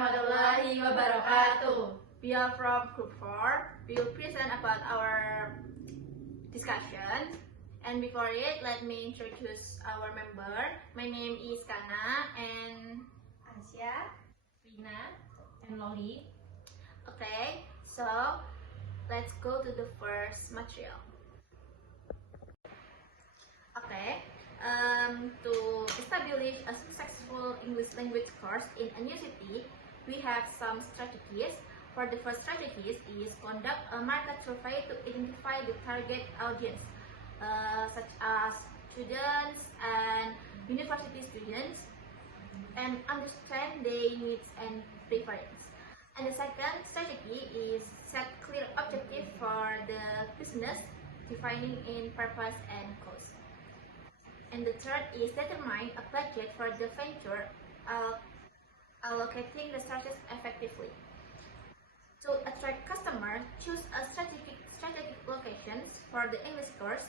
warahmatullahi wabarakatuh. We are from Group 4. We will present about our discussion. And before it, let me introduce our member. My name is Kana and Asia, Rina, and Loli. okay, so let's go to the first material. Okay, to establish a successful English language course in a new city, we have some strategies. For the first strategies is conduct a market survey to identify the target audience, such as students and university students, and understand their needs and preferences. And the second strategy is set clear objective for the business, defining in purpose and cost. And the third is determine a budget for the venture, allocating the resources effectively. To attract customers, choose a strategic locations for the English course,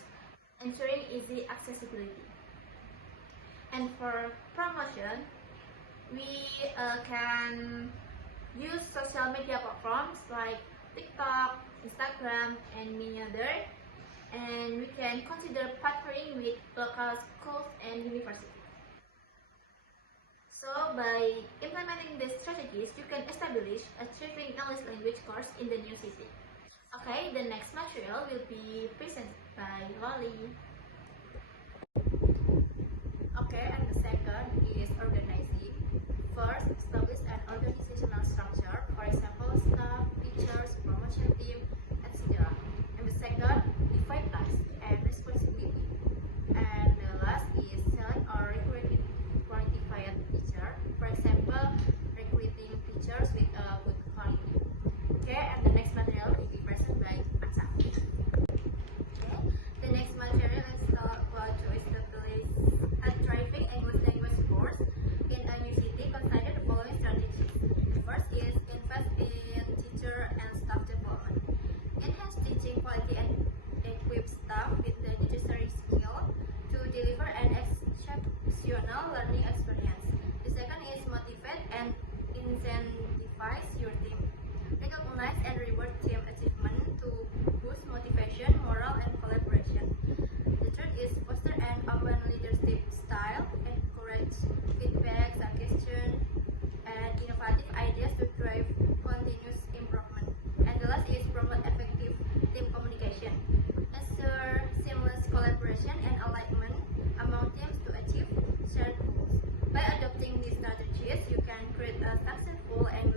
ensuring easy accessibility. And for promotion, we can use social media platforms like TikTok, Instagram, and many others. And we can consider partnering with local schools and universities. So by implementing these strategies, you can establish a thriving English language course in the new city. Okay, the next material will be presented by Loli. Okay, and the second is organizing. First, establish an organizational structure, for example, staff, teachers, promotion team, etc. And the second, define tasks and responsibility. And the last is select or recruiting qualified teacher, for example, recruiting teachers with a good quality. Okay, and the next material will be presented by Aksa. Okay, the next material is about to establish a thriving English language course in a new city. Consider the following strategies. The first is invest in teacher and staff development. Enhance teaching quality and equip staff with the necessary skill to deliver an exceptional learning experience. The second is motivate and incentivize your team. Recognize and reward team achievement to boost motivation, morale, and collaboration. The third is foster an open leadership style, encourage feedback, suggestion, and innovative ideas to drive continuous improvement. And the last is promote effective team communication. Ensure seamless collaboration and alignment among teams to achieve shared goals. By adopting these strategies, you can create a successful and